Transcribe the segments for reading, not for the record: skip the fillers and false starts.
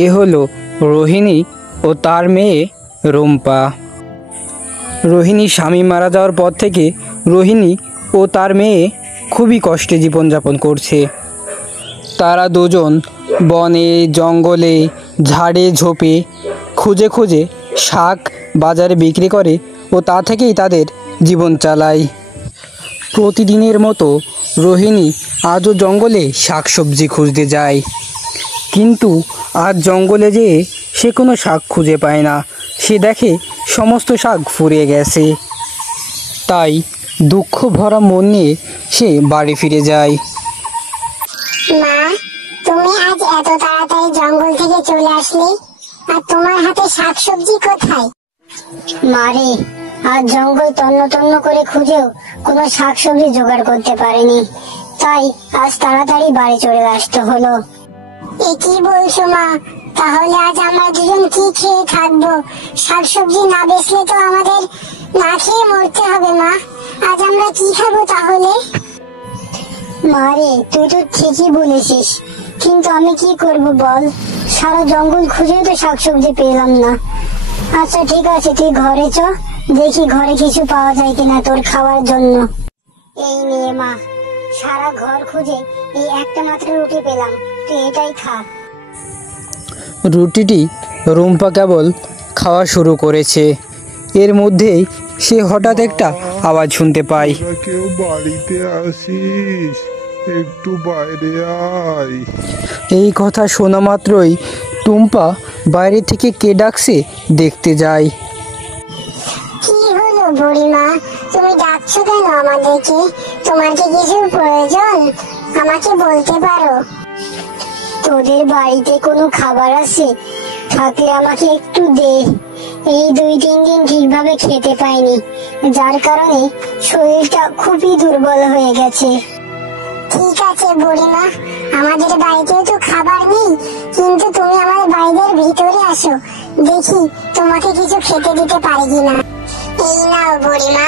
এ হলো রোহিণী ও তার মেয়ে রুম্পা। রোহিণী স্বামী মারা যাওয়ার পর থেকে রোহিণী ও তার মেয়ে খুবই কষ্টে জীবনযাপন করছে। তারা দুজন বনে জঙ্গলে ঝাড়ে ঝোপে খুঁজে খুঁজে শাক বাজারে বিক্রি করে ও তা থেকেই তাদের জীবন চালায়। প্রতিদিনের মতো রোহিণী আজও জঙ্গলে শাকসবজি খুঁজতে যায়, কিন্তু আজ জঙ্গলে যেয়ে সে কোনো শাক খুঁজে পায় না। সে দেখে সমস্ত শাক ফুরিয়ে গেছে। তাই দুঃখ ভরা মন নিয়ে সে বাড়ি ফিরে যায়। মা, তুমি আজ এত তাড়াতাড়ি জঙ্গল থেকে চলে আসলে, আর তোমার হাতে শাকসবজি কোথায়? মারে, আজ জঙ্গল তন্ন তন্ন করে খুঁজেও কোনো শাকসবজি জোগাড় করতে পারেনি, তাই আজ তাড়াতাড়ি বাড়ি চলে আসতে হলো। এ কি বলছো মা? তাহলে আজ আমরা দুজন কি খেয়ে থাকবো? শাকসবজি না বেচলে তো আমাদের না খেয়ে মরতে হবে মা। আজ আমরা কি খাবো তাহলে? মারে, তুই তো ঠিকই বলেছিস, কিন্তু আমি কি করব বল? সারা জঙ্গল খুঁজে তো শাকসবজি পেলাম না। আচ্ছা ঠিক আছে, তুই ঘরে চ, দেখি ঘরে কিছু পাওয়া যায় কিনা তোর খাওয়ার জন্য। এই নিয়ে মা, সারা ঘর খুঁজে এই একটা মাত্র রুটি পেলাম, তুই এটাই খা। রুটিটি রুম্পা কেবল খাওয়া শুরু করেছে, এর মধ্যেই সে হঠাৎ একটা আওয়াজ শুনতে পায়। কেউ বাড়িতে আসিস, একটু বাইরে আয়। এই কথা শোনা মাত্রই টুম্পা বাইরে থেকে কে ডাকছে দেখতে যায়। কি হলো বুড়িমা, তুমি ডাকছো কেন আমাদেরকে? তোমার কি কিছু প্রয়োজন? আমাকে বলতে পারো। তোদের বাড়িতে কোনো খাবার আছে? থাকলে আমাকে একটু দে। এই 2-3 দিন ঠিকভাবে খেতে পাইনি, যার কারণে শরীরটা খুবই দুর্বল হয়ে গেছে। ঠিক আছে বুড়িমা, আমাদের বাড়িতেও তো খাবার নেই, কিন্তু তুমি আমার বাড়ির ভিতরে আসো, দেখি তোমাকে কিছু খেতে দিতে পারি কিনা। এই নাও বুড়িমা,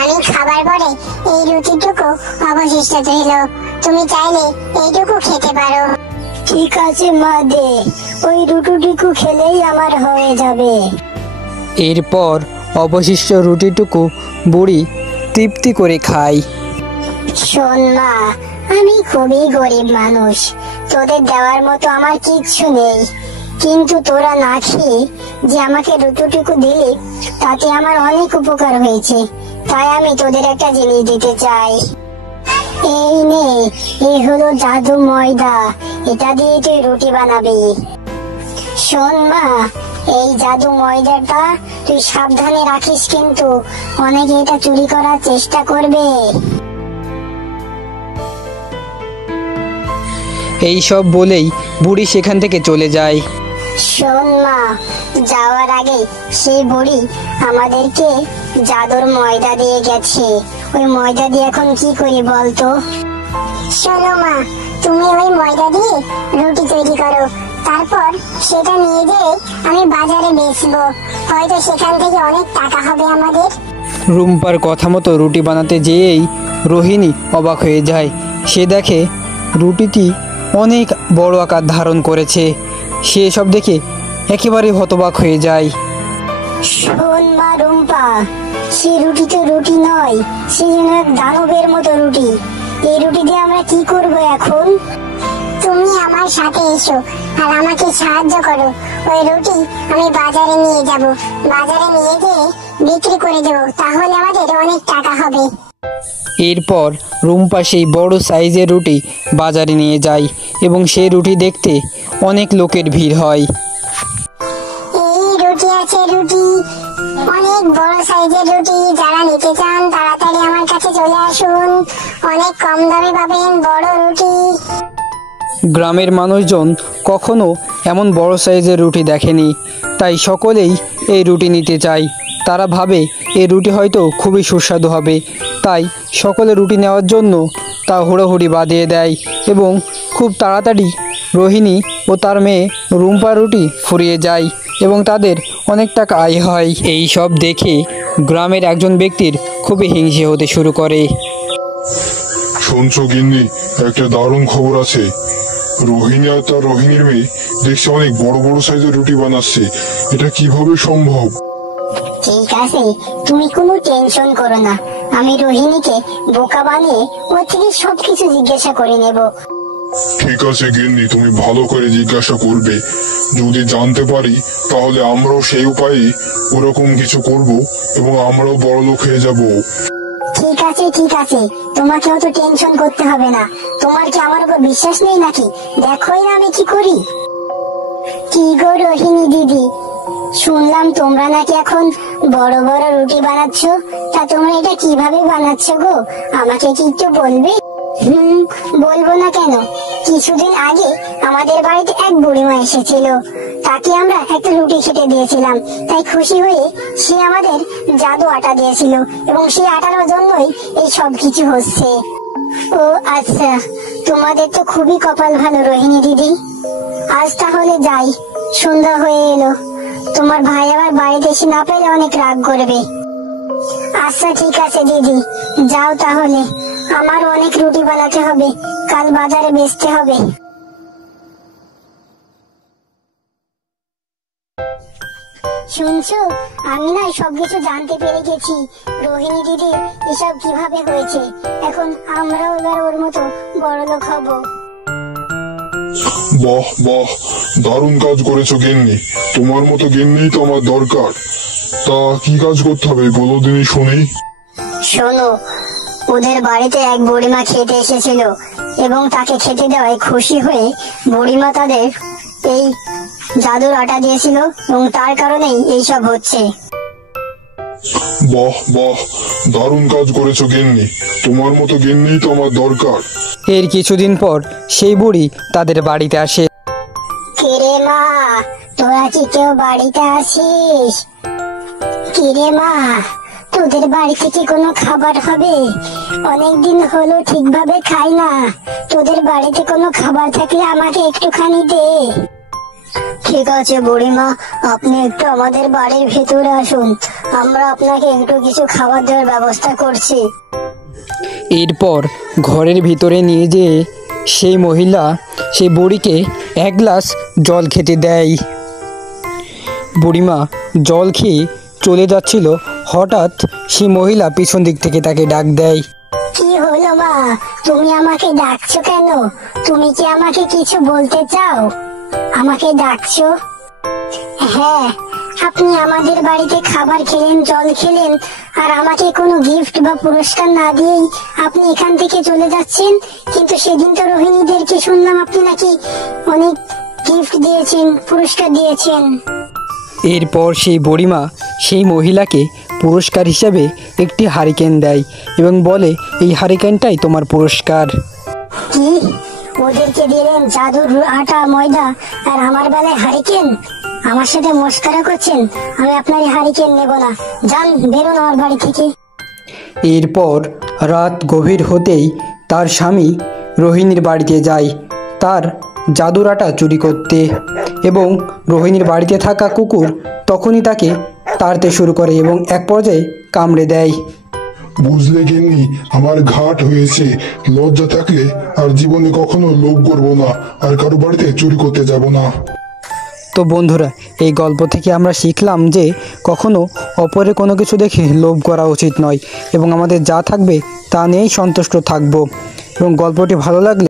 আমি খাবার পরে এই রুটিটুকু অবশিষ্ট রইল, তুমি চাইলে এইটুকু খেতে পারো। ঠিক আছে মা, দে, ওই রুটিটুকু খেলেই আমার হয়ে যাবে। এরপর অবশিষ্ট রুটিটুকু বুড়ি তৃপ্তি করে খায়। শোন মা, আমি খুবই গরিব মানুষ, তোদের দেওয়ার মতো আমার কিচ্ছু নেই, কিন্তু তোরা না খেয়ে যে আমাকে রুটিটুকু দিলি, তাতে আমার অনেক উপকার হয়েছে, তাই আমি তোদের একটা জিনিস দিতে চাই। এই নে, এই হলো জাদু ময়দা, এটা দিয়ে তুই রুটি বানাবি। শোন মা, এই জাদু ময়দাটা তুই সাবধানে রাখিস, কিন্তু অনেকে এটা চুরি করার চেষ্টা করবে। এই সব বলেই বুড়ি সেখান থেকে চলে যায়। শোন মা, যাওয়ার আগে সেই বুড়ি আমাদেরকে জাদুর ময়দা দিয়ে গেছে, ওই ময়দা দিয়ে এখন কি করি বলতো? শোনো মা, তুমি ওই ময়দা দিয়ে রুটি তৈরি করো, তারপর সেটা নিয়ে যেয়ে আমি বাজারে বেচবো, হয়তো সেখান থেকে অনেক টাকা হবে আমাদের। রুম্পার কথা মতো রুটি বানাতে যেয়েই রোহিণী অবাক হয়ে যায়। সে দেখে রুটিটি অনেক বড় আকার ধারণ করেছে। সে সব দেখে একেবারে হতবাক হয়ে যায়। শোন মা রুম্পা, সেই রুটি তো রুটি নয়, সে যেন এক দানবের মতো রুটি। এই রুটি দিয়ে আমরা কি করব এখন? তুমি আমার সাথে এসো আর আমাকে সাহায্য করো। ওই রুটি আমি বাজারে নিয়ে যাব, বাজারে নিয়ে গিয়ে বিক্রি করে দেবো, তাহলে আমাদের অনেক টাকা হবে। এরপর রুম্পা সেই বড় সাইজের রুটি বাজারে নিয়ে যায় এবং সেই রুটি দেখতে অনেক লোকের ভিড় হয়। এই রুটি আছে, রুটি অনেক বড় সাইজের রুটি, যারা নিতে চান তাড়াতাড়ি আমার কাছে চলে আসুন, অনেক কম দামে পাবেন বড় রুটি। গ্রামের মানুষজন কখনো এমন বড় সাইজের রুটি দেখেনি, তাই সকলেই এই রুটি নিতে চায়। তারা ভাবে এই রুটি হয়তো খুবই সুস্বাদু হবে, তাই সকলে রুটি নেওয়ার জন্য তা হুড়োহুড়ি বাঁধিয়ে দেয় এবং খুব তাড়াতাড়ি রোহিণী ও তার মেয়ে রুম্পার রুটি ফুরিয়ে যায় এবং তাদের অনেক টাকা আয় হয়। এই সব দেখে গ্রামের একজন ব্যক্তির খুবই হিংসে হতে শুরু করে। শুনছো গিন্নি, একটা দারুণ খবর আছে। রোহিণী আর তার রোহিণীর মেয়ে দেখছি অনেক বড় বড় সাইজের রুটি বানাচ্ছে। এটা কিভাবে সম্ভব? ঠিক আছে, তুমি কোনো টেনশন করো না। আমি রোহিণীকে বোকা বানিয়ে ওর থেকে সবকিছু জিজ্ঞাসা করে নেব। ঠিক আছে গিন্নি, তুমি ভালো করে জিজ্ঞাসা করবে। যদি জানতে পারি তাহলে আমরাও সেই উপায়ে ওরকম কিছু করব এবং আমরাও বড়লোক হয়ে যাব। ঠিক আছে ঠিক আছে, তোমাকে অত টেনশন করতে হবে না। তোমার কি আমার উপর বিশ্বাস নেই নাকি? দেখোই না আমি কি করি। কি গো রোহিণী দিদি, শুনলাম তোমরা নাকি এখন বড় বড় রুটি বানাচ্ছ। তা তোমরা এটা কিভাবে বানাচ্ছ গো? আমাকে কি একটু বলবে? বলবো না কেন। কিছুদিন আগে আমাদের বাড়িতে এক বুড়িমা এসেছিল। তাকে আমরা একটা রুটি খেতে দিয়েছিলাম। তাই খুশি হয়ে সে আমাদের জাদু আটা দিয়েছিল এবং সেই আটার জন্যই এই সব কিছু হচ্ছে। ও আচ্ছা, তোমাদের তো খুবই কপাল ভালো রোহিণী দিদি। আজ তাহলে যাই, সন্ধ্যা হয়ে এলো। তোমার ভাই আবার বাড়িতে এসে না পেলে অনেক রাগ করবে। আচ্ছা ঠিক আছে দিদি, যাও তাহলে। আমার অনেক রুটি বানাতে হবে, কাল বাজারে বেচতে হবে। শুনছো, আমি না সবকিছু জানতে পেরে গেছি রোহিণী দিদি এসব কিভাবে হয়েছে। এখন আমরাও এবার ওর মতো বড়লোক হব। বাহ বাহ, দারুণ কাজ করেছো গিন্নি। তোমার মতো গিন্নি তো আমার দরকার। তা কি কাজ করতে হবে বলো দিনই শুনি। শোনো, ওদের বাড়িতে এক বুড়িমা খেতে এসেছিল এবং তাকে খেতে দেওয়ায় খুশি হয়ে বুড়িমা তাদের এই জাদুর আটা দিয়েছিল এবং তার কারণেই এইসব হচ্ছে। বাহ বাহ, দারুণ কাজ করেছো গিন্নি। তোমার মতো গিন্নি তো আমার দরকার। এর কিছুদিন পর সেই বুড়ি তাদের বাড়িতে আসে। কিরে মা, তোরা কি কেউ বাড়িতে আসিস? কিরে মা, তোদের বাড়ি থেকে কোনো খাবার হবে? অনেকদিন হলো ঠিকভাবে খাই না। তোদের বাড়িতে কোনো খাবার থাকলে আমাকে একটুখানি দে। ঠিক আছে বুড়িমা, আপনি একটু আমাদের বাড়ির ভেতরে আসুন, আমরা আপনাকে একটু কিছু খাবার দেওয়ার ব্যবস্থা করছি। এরপর ঘরের ভিতরে নিয়ে যেয়ে সেই মহিলা সেই বুড়িকে এক গ্লাস জল খেতে দেয়। বুড়িমা জল খেয়ে চলে যাচ্ছিল, হঠাৎ সেই মহিলা পিছন দিক থেকে তাকে ডাক দেয়। কি হলো মা, তুমি আমাকে ডাকছো কেন? তুমি কি আমাকে কিছু বলতে চাও? আমাকে ডাকছো? হ্যাঁ, আপনি আমাদের বাড়িতে খাবার খেলেন, জল খেলেন, আর আমাকে কোনো গিফট বা পুরস্কার না দিয়েই আপনি এখান থেকে চলে যাচ্ছেন। কিন্তু সেদিন তো রোহিণীদেরকে শুনলাম আপনি নাকি অনেক গিফট দিয়েছেন, পুরস্কার দিয়েছেন। এরপর সেই বুড়িমা সেই মহিলাকে পুরস্কার হিসেবে একটি হারিকেন দেয় এবং বলে, এই হারিকেনটাই তোমার পুরস্কার। কি, ওদেরকে দিলেন জাদুর আটা ময়দা আর আমার বেলায় হারিকেন? আমার সাথে মস্করা করছেন? আমি আপনার এই হারিকেন নেব না। যান, বেরোন আমার বাড়ি থেকে। এরপর রাত গভীর হতেই তার স্বামী রোহিণীর বাড়িতে যায় তার জাদুর আটা চুরি করতে, এবং রোহিণীর বাড়িতে থাকা কুকুর তখনই তাকে তাড়তে শুরু করে এবং এক পর্যায়ে কামড়ে দেয়। বুঝলে গিন্নি, আমার ঘাট হয়েছে। লজ্জা থাকলে আর জীবনে কখনো লোভ করবো না, আর কারো বাড়িতে চুরি করতে যাব না। তো বন্ধুরা, এই গল্প থেকে আমরা শিখলাম যে কখনো অপরের কোনো কিছু দেখে লোভ করা উচিত নয় এবং আমাদের যা থাকবে তা নিয়েই সন্তুষ্ট থাকব। এবং গল্পটি ভালো লাগলে